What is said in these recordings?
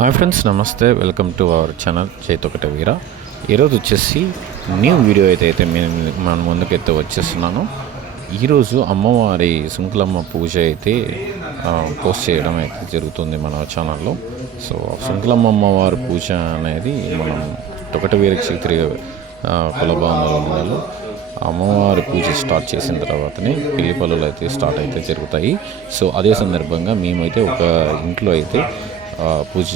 Hi friends, నమస్తే. Welcome to our channel చైతొకట వీర. ఈరోజు వచ్చేసి న్యూ వీడియో అయితే మన ముందుకైతే వచ్చేస్తున్నాను. ఈరోజు అమ్మవారి సుంకులమ్మ పూజ అయితే పోస్ట్ చేయడం అయితే జరుగుతుంది మన ఛానల్లో. సో సుంకులమ్మ అమ్మవారి పూజ అనేది మనం తొకట వీర క్షత్రియ కులబాంధవులు అమ్మవారి పూజ స్టార్ట్ చేసిన తర్వాతనే పెళ్లి పనులు అయితే స్టార్ట్ అయితే జరుగుతాయి. సో అదే సందర్భంగా మేమైతే ఒక ఇంట్లో అయితే పూజ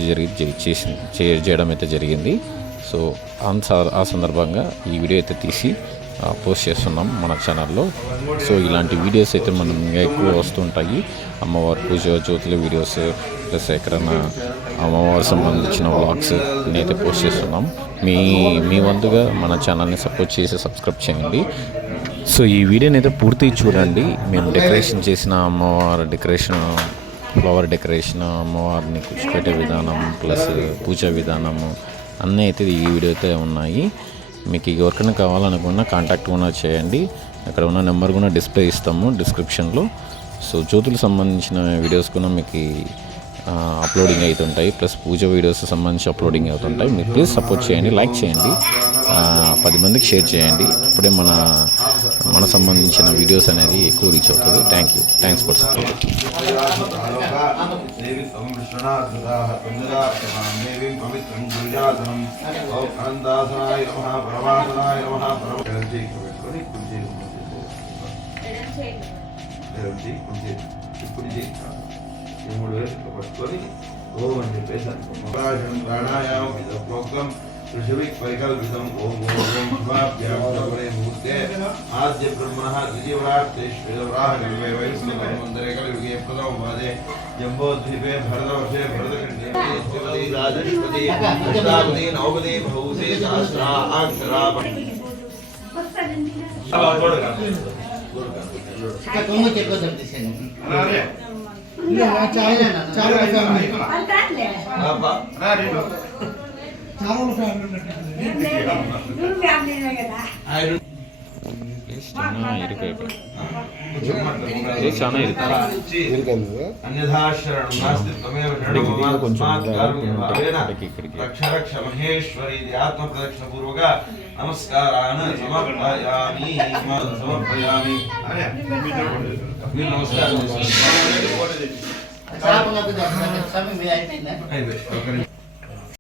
చేయడం అయితే జరిగింది. సో ఆ సందర్భంగా ఈ వీడియో అయితే తీసి పోస్ట్ చేస్తున్నాం మన ఛానల్లో. సో ఇలాంటి వీడియోస్ అయితే మనం ఇంకా ఎక్కువ వస్తుంటాయి. అమ్మవారి పూజ జ్యోతుల వీడియోస్ ప్లస్ ఎక్కడన్నా అమ్మవారికి సంబంధించిన వ్లాగ్స్ నేనైతే పోస్ట్ చేస్తున్నాం. మీ వంతుగా మన ఛానల్ని సపోర్ట్ చేసి సబ్స్క్రైబ్ చేయండి. సో ఈ వీడియోని అయితే పూర్తిగా చూడండి. మేము డెకరేషన్ చేసిన అమ్మవారి ఫ్లవర్ డెకరేషన్, అమ్మవారిని కూర్చోపెట్టే విధానం ప్లస్ పూజ విధానము అన్నీ అయితే ఈ వీడియో అయితే ఉన్నాయి. మీకు ఎవరికైనా కావాలనుకున్నా కాంటాక్ట్ కూడా చేయండి. అక్కడ ఉన్న నెంబర్ కూడా డిస్ప్లే ఇస్తాము డిస్క్రిప్షన్లో. సో జ్యోతులకు సంబంధించిన వీడియోస్ కూడా మీకు అప్లోడింగ్ అవుతుంటాయి, ప్లస్ పూజ వీడియోస్ సంబంధించి అప్లోడింగ్ అవుతుంటాయి. మీరు ప్లీజ్ సపోర్ట్ చేయండి, లైక్ చేయండి, 10 మందికి షేర్ చేయండి. అప్పుడే మన సంబంధించిన వీడియోస్ అనేది ఎక్కువ రీచ్ అవుతుంది. Thanks for support. ఈ 3 వేలు పట్టుకొని ఓం అని చెప్పేసి ప్రాణాయామం ప్రోక్తం ఋషభిక్ పరికల్పితం ఓం ఓం ఓం శుభాభ్యామే ముహూర్తే ఆద్య బ్రహ్మణః ద్వితీయవరాహ కల్పే వైష్ణవమందరే కలియుగే ప్రథమ పాదే జంబోద్వీపే భరతవర్షే భరతఖండే రాజశ్వతి అష్టావతి నవపది బహుశే సహస్రా అక్షరా మహేశ్వరి ఆత్మ ప్రదక్షిణ పూర్వక నమస్కారాన్ని సమర్పయామి. నమస్కారం.